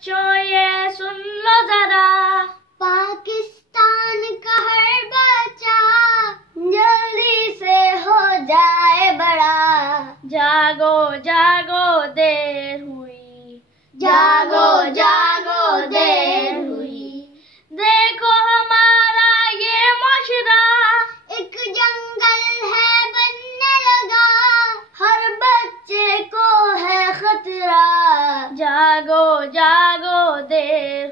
बच्चों ये सुन लो जरा, पाकिस्तान का हर बच्चा जल्दी से हो जाए बड़ा। जागो जागो देर हुई, जागो जागो देर हुई। देखो हमारा ये माशरा एक जंगल है बनने लगा, हर बच्चे को है खतरा। जागो जागो देर